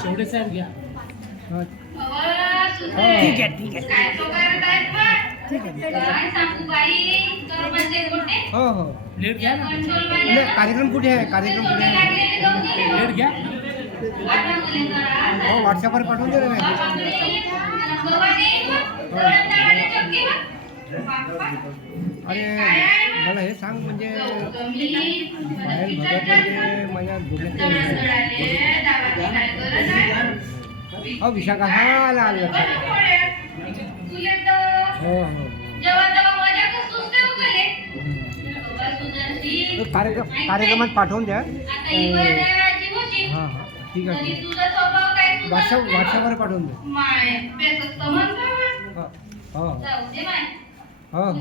शेवटे साहेब घ्या हा, हो. ठीक आहे, ठीक आहे. काय तो करत आहेत बा? ठीक आहे, ठीक आहे. काय सांगू बाई तर म्हणजे कोणते हो हो प्लेट घ्या ना कंट्रोल नाही, वाले कार्यक्रम कुठे आहे कार्यक्रम कुठे आहे लागलेले जाऊन गेले हो. प्लेट घ्या आता मुले करा. हो व्हॉट्सअपवर पाठवून दे ना गव्हा मॅम पाकडे, गव्हा देईन बा. दळण दळाले चक्की बा. बाप्पा. अरे काय आहे बा? मला हे सांग म्हणजे गौतमी, बाहेर भगत म्हणजे माझ्या दळण डोक्यात दळाले, दाबाची काय गरज आहे? हो विशाखा हा आला आला बरं पोळ्या. तुले तर हो हो कार्यक्रम कार्यक्रमात पाठवून द्या. आता ही. हां हां. ठीक आहे व्हॉट्सअप. व्हॉट्सअपवर पाठवून द्या. हो हो. हो. हो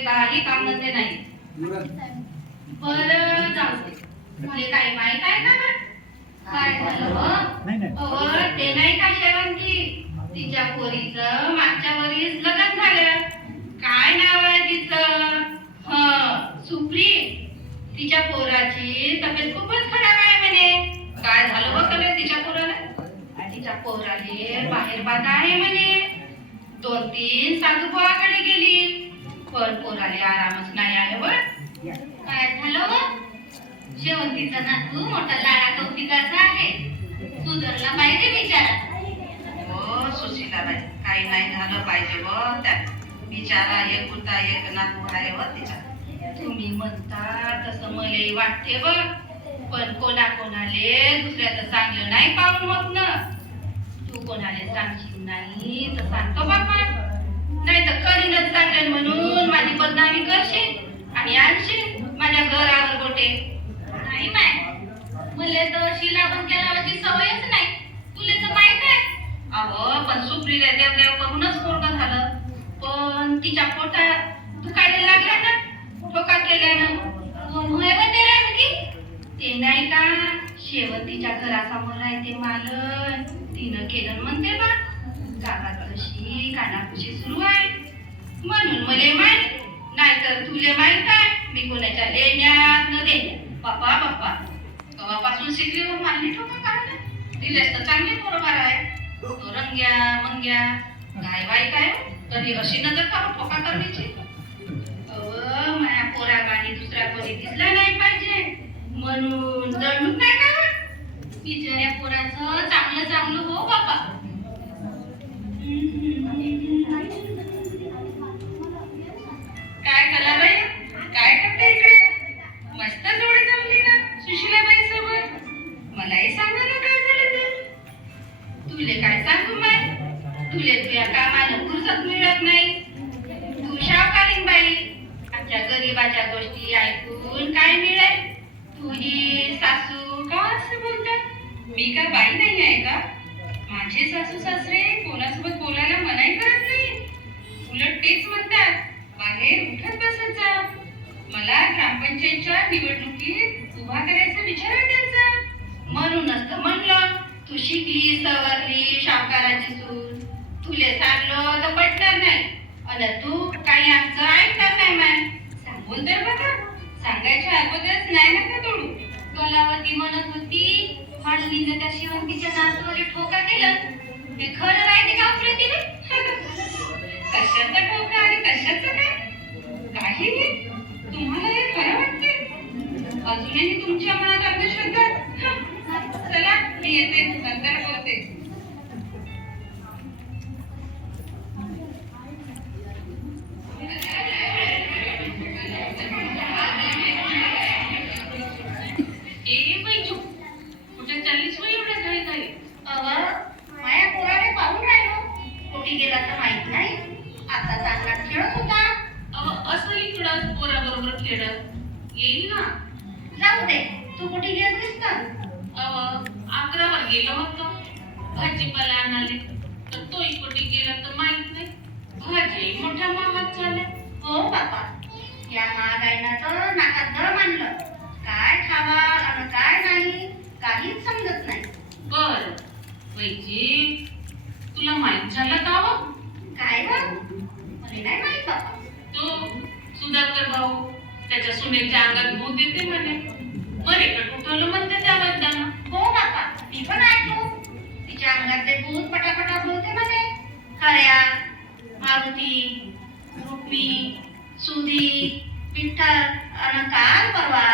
काही काम धंदे नाही. बरं जाऊ दे तुले काही माहीत आहे का बा? काय झालं? नाही ते नाही का शेवंती? तिच्या पोरीचं मागच्या वरीस लग्न झालं. काय नाव आहे तिचं? ह सुप्री. तिच्या पोराची तब्येत खूपच खराब आहे म्हणे. काय झालं तिच्या पोराला? तिच्या पोराले बाहेर बाधा आहे म्हणे. दोन तीन साधू गेली. पण पोराले आरामच नाही आहे बघ. काय शेवंतीचा नातू मोठा लाडा कौतिकाचा आहे. सुधरला पाहिजे बिचारा हो सुशीलाबाई काही नाही झालं पाहिजे व त्या बिचारा एक कुर्ता एक नातू आहे व तिचा. तुम्ही म्हणता तसं मलाही वाटते बघ. पण कोणा कोणाले दुसऱ्याचं चांगलं नाही पाहून होत ना. तू कोणाले सांगशील नाही तर सांगतो बापा नाही तर करीनच चांगलं म्हणून माझी बदनामी करशील आणि आणशील माझ्या घरावर गोटे नाही माय मले तर शिलापण केल्याची सवयच नाही. तुले तर माहीत आहे. अहो पण सुप्रीला देव देव करूनच पोरगं झालं. पण तिच्या पोटात दुखायला लागला ना ठोका केल्यानं. कोण होय व ते रानकी? ते नाही का? शेवंतीच्या घरासमोर आहे ते मालन तिनं केलं म्हणते बा. गावात कशी कानाकुशी सुरू आहे. म्हणून मले माहीत नाहीतर तुले माहीत आहे. मी कोणाच्या लेण्यात न देण्यात बापा बापा. कवापासून शिकली व मारली ठोका काढला दिलेस तर चांगली बरोबर आहे. तो रंग्या मंग्या काय बाई काय तरी अशी नजर करू ठोका करण्याची माया पोरा गाणी दुसऱ्या कोणी दिसला नाही पाहिजे. म्हणून जळून नाही काय बिचाऱ्या पोराचं चांगलं चांगलं हो बापा. तुले काय सांगू माय तुले तुझ्या कामाला फुरसत मिळत नाही. तू शावकारीन बाई. आमच्या गरीबाच्या गोष्टी ऐकून काय मिळेल? तुझी सासू का असं बोलतात? मी का बाई नाही आहे का? माझे सासू सासरे कोणासोबत बोलायला मनाई करत नाही. उलट तेच म्हणतात बाहेर उठत बसत जा मला ग्रामपंचायतच्या निवडणुकीत उभा करायचा विचार आहे त्यांचा. म्हणूनच तर म्हणलं तू शिकली सवरली शावकाराची सून तुले सांगलो तर पटणार नाही. अन तू काही आमचं ऐकणार नाही मॅम. सांगून तर बघा. सांगायच्या अगोदरच नाही ना का तोडू? कलावती म्हणत होती हाडलीनं त्या शिवंतीच्या नातूवर ठोका केलं. ते खरं राहते का प्रतिभे कशाचा ठोका आणि कशाचं काय? काही नाही. तुम्हाला हे खरं वाटते अजूनही तुमच्या मनात अंधश्रद्धा चला मी येते भाजी मोठ्या हो बापा या महागाईनं तर नाकात दळ मानलं काय खावा आणि काय नाही काहीच समजत नाही बर. वैजी तुला माहीत झालं का हो? काय ग मला नाही माहीत बापा तो सुधाकर भाऊ त्याच्या सुनेच्या अंगात भूत येते म्हणे. बरे का उठवलं म्हणते त्या वैद्यानं. हो बापा मी पण ऐकू तिच्या अंगातले भूत पटापटा बोलते म्हणे. खऱ्या मारुती. रुक्मी सुधी विठ्ठल आणि काल परवा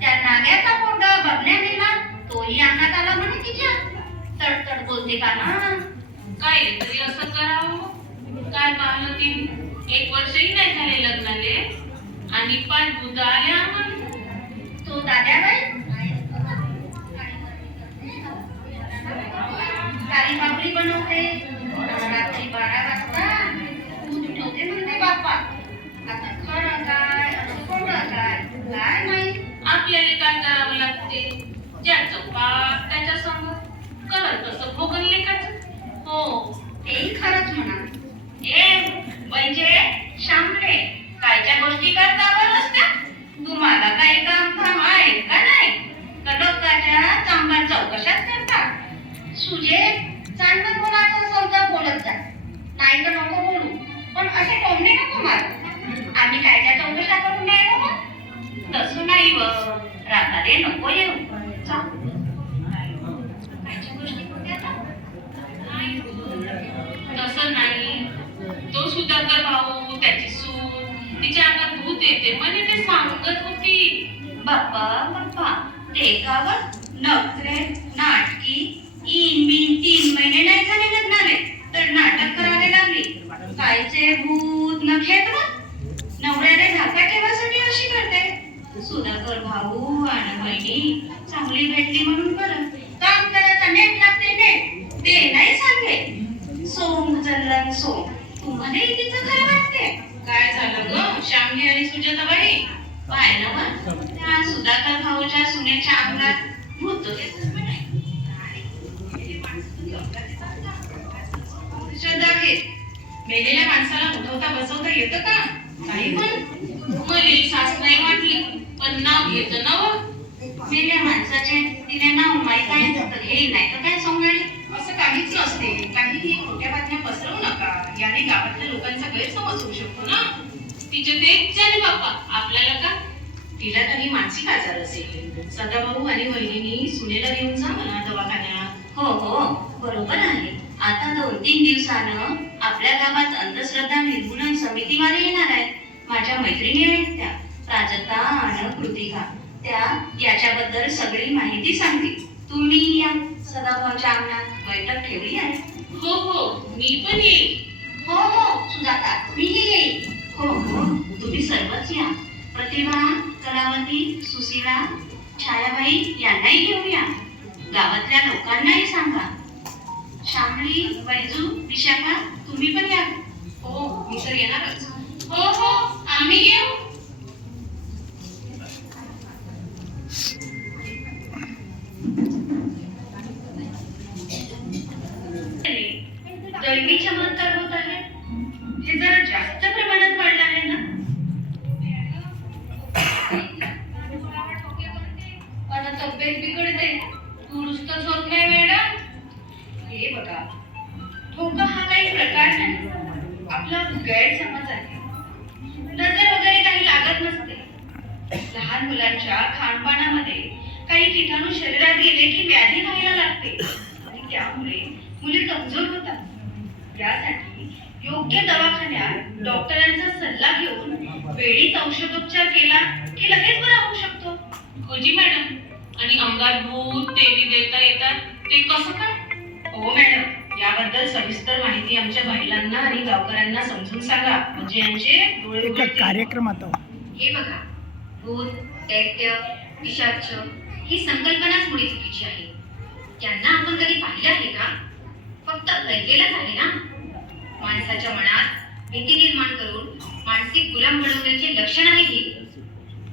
त्या नाग्याचा पोरगा बघण्या गेला तोही अंगात आला म्हणे तिच्या. तडतड बोलते का ना काय रे तरी असं करावं? काय पाहिलं तिने एक वर्षही नाही झाले लग्नाले. आणि पाच भूत आले आम्हाला तो दाद्याबाई काळी पापडी बनवते. रात्री बारा वाजता काय काय माहीत आपल्याला काय करावं लागते? ज्याचं पाप त्याच्यासमोर करत तसं भोगन लेखाचं हो. तेही खरंच म्हणा. ए म्हणजे शामले कायच्या गोष्टी करता बरं नसत्या तुम्हाला काही काम आहे का नाही? का लोकांच्या चांगल्या चौकशात करता? सुजे चांगलं असेल तर बोलत जा. नाही तर नको बोलू. पण असे टोमणे नको मारू. आम्ही कायच्या चौकशा करून नाही तसं नाही व रागाले नको येऊ. तसं नाही. तो सुद्धा तर भाऊ त्याची सून तिच्या अंगात भूत येते. म्हणजे ते सांगत होती. बाप्पा बाप्पा ते गावात नखरे नाटकी इन बिन तीन महिने नाही झाले लग्नाले. तर नाटक करायला लागली. कायचे भूत नखेत व नवऱ्याने धाका ठेवासाठी अशी करते सुधाकर भाऊ आणि बहिणी चांगली भेटली म्हणून बरं. काम करायचं नेट लागते नेट ते नाही सांगे सोम जल्लन सोम तुम्हाला तिचं खरं वाटते. काय झालं ग? श्यामली आणि सुजाताबाई? पाहिलं मग त्या सुधाकर भाऊच्या सुनेच्या अंगात भूत येतच श्रद्धा घे. मेलेल्या माणसाला उठवता बसवता येतं का? नाही पण. मले सास नाही वाटली पण नाव घेत ना हो. मेल्या माणसाचे तिने नाव माहीत आहे तर घेईल नाही तर काय सोंगडी असं काहीच नसते. काहीही खोट्या बातम्या पसरवू नका. याने गावातल्या लोकांचा गैरसमज होऊ शकतो ना? तिचे तेच जाणे बाप्पा. आपल्याला का? तिला काही मानसिक आजार असेल. सदाभाऊ आणि वहिनी सुनेला घेऊन जा म्हणा दवाखान्यात. हो हो बरोबर आहे. आता दोन तीन दिवसानं आपल्या गावात अंधश्रद्धा निर्मूलन समितीवाले येणार आहेत. माझ्या मैत्रिणी आहेत त्या. प्राजक्ता आणि कृतिका. त्या याच्याबद्दल सगळी माहिती सांगतील तुम्ही या सदाभाऊच्या अंगणात बैठक ठेवली आहे? हो हो. मी पण येईल. हो हो. सुजाता मीही येईल. हो हो. तुम्ही सर्वच या. प्रतिभा कलावती सुशीला छायाबाई यांनाही घेऊया गावातल्या लोकांनाही सांगा. शामळी वैजू विशाखा तुम्ही पण या. हो मी तर येणारच. हो हो. आम्ही येऊ. आपला गैरसमज आहे. नजर वगैरे काही लागत नसते. लहान मुलांच्या खानपानामध्ये काही किटाणू शरीरात गेले की व्याधी व्हायला लागते. आणि त्यामुळे मुले कमजोर होतात. यासाठी योग्य दवाखान्यात डॉक्टरांचा सल्ला घेऊन वेळीच औषधोपचार केला की लगेच बरा होऊ शकतो. खोजी मॅडम. आणि अंगात भूत तेवी देता येतात ते कसं काय? हो मॅडम. याबद्दल सविस्तर माहिती आमच्या महिलांना आणि गावकऱ्यांना समजून सांगा. म्हणजे यांचे डोळे कार्यक्रमात हे बघा भूत दैत्य पिशाच ही संकल्पनाच मुळी चुकीची आहे. त्यांना आपण कधी पाहिलं आहे का? फक्त ऐकलेलंच आहे ना? माणसाच्या मनात भीती निर्माण करून मानसिक गुलाम बनवण्याचे लक्षण आहे हे.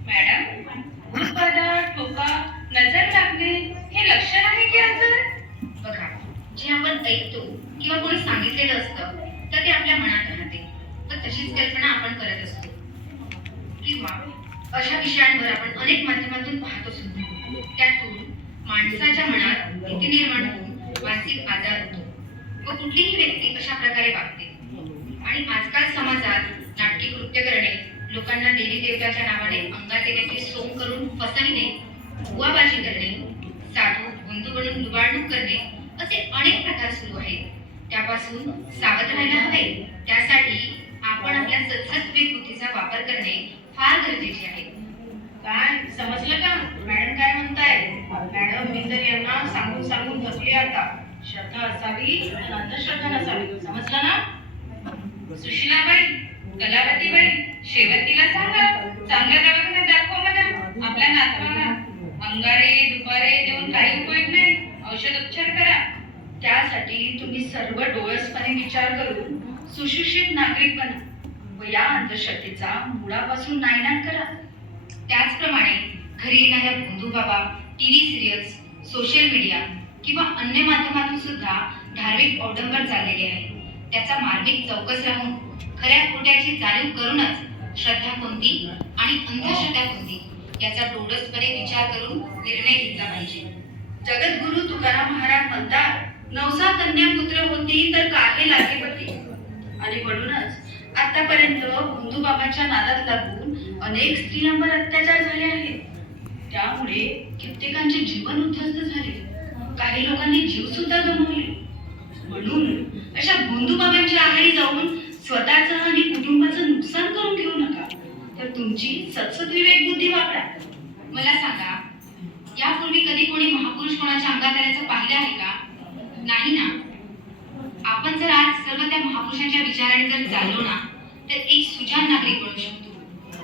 मॅडम भूतबाधा नजर लागणे हे लक्षण आहे की आजार? बघा जे आपण ऐकतो किंवा कोणी सांगितलेलं असतं तर ते आपल्या मनात राहते. तर तशीच कल्पना आपण करत असतो. किंवा अशा विषयांवर आपण अनेक माध्यमातून पाहतो सुद्धा. त्यातून माणसाच्या मनात भीती निर्माण होऊन मानसिक आजार होतो. व कुठलीही व्यक्ती अशा प्रकारे वागते. आणि आजकाल समाजात नाटकी कृत्य करणे लोकांना देवी देवताच्या नावाने अंगात येण्याची सोंग करून फसविणे बुवाबाजी करणे साधू बंधू बनून लुबाडणूक करणे असे अनेक प्रकार सुरू आहेत. त्यापासून सावध राहायला हवे. त्यासाठी आपण आपल्या सत्सत्विक बुद्धीचा वापर करणे फार गरजेचे आहे. काय? समजलं का? मॅडम काय म्हणताय? मॅडम मी तर यांना सांगून सांगून बसले आता. श्रद्धा असावी अंधश्रद्धा नसावी. समजलं ना? सुशीलाबाई कलावतीबाई शेवतीला सांगा. चांगल्या दवाखान्यात दाखवा मला. आपल्या नातवाला. अंगारे नाही औषध उपचार करा. त्यासाठी तुम्ही सर्व डोळसपणे विचार करून सुशिक्षित नागरिक बना. व या अंधश्रद्धेचा मुळापासून नायनाट करा. त्याचप्रमाणे घरी येणाऱ्या बंधू बाबा टीव्ही सिरियल्स सोशल मीडिया किंवा अन्य माध्यमातून सुद्धा धार्मिक अवडंबर चाललेले आहे. त्याचा मार्मिक चौकस राहून खऱ्या खोट्याची जाणीव करूनच श्रद्धा कोणती आणि अंधश्रद्धा कोणती याचा डोळसपणे विचार करून निर्णय घेतला पाहिजे. जगद्गुरु तुकाराम महाराज म्हणतात नवसा कन्या पुत्र होती तर काहे लागे पती आणि म्हणूनच आतापर्यंत बंधू बाबाच्या नादात लागून अनेक स्त्रियांवर अत्याचार झाले आहेत. त्यामुळे कित्येकांचे जीवन उद्ध्वस्त झाले. काही लोकांनी जीव सुद्धा गमावले. म्हणून अशा बंधू बाबांच्या आहारी जाऊन स्वतःचं आणि कुटुंबाचं नुकसान करून घेऊ नका. तर तुमची सत्सद विवेक बुद्धी वापरा. मला सांगा यापूर्वी कधी कोणी महापुरुष कोणाच्या अंगात आल्याचं पाहिलं आहे का? नाही ना. आपण जर आज सर्व त्या महापुरुषांच्या विचाराने जर चाललो ना तर एक सुजान नागरिक बनू शकतो.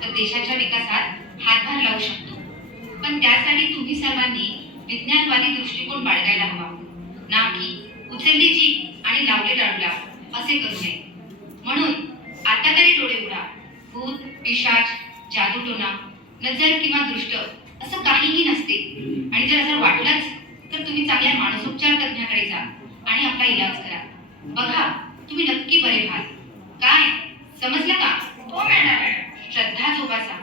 तर देशाच्या विकासात हातभार लावू शकतो. पण त्यासाठी तुम्ही सर्वांनी विज्ञानवादी दृष्टिकोन बाळगायला हवा. ना की उचलली जी आणि लावले लाडूला असे करू नये. म्हणून आता तरी डोळे उडा भूत पिशाच जादूटोना नजर किंवा दृष्ट असं काहीही नसते. आणि जर असं वाटलंच तर तुम्ही चांगल्या मानसोपचार तज्ञाकडे जा आणि आपला इलाज करा. बघा तुम्ही नक्की बरे व्हाल. काय? समजलं का? हो मॅडम. श्रद्धा जोपासा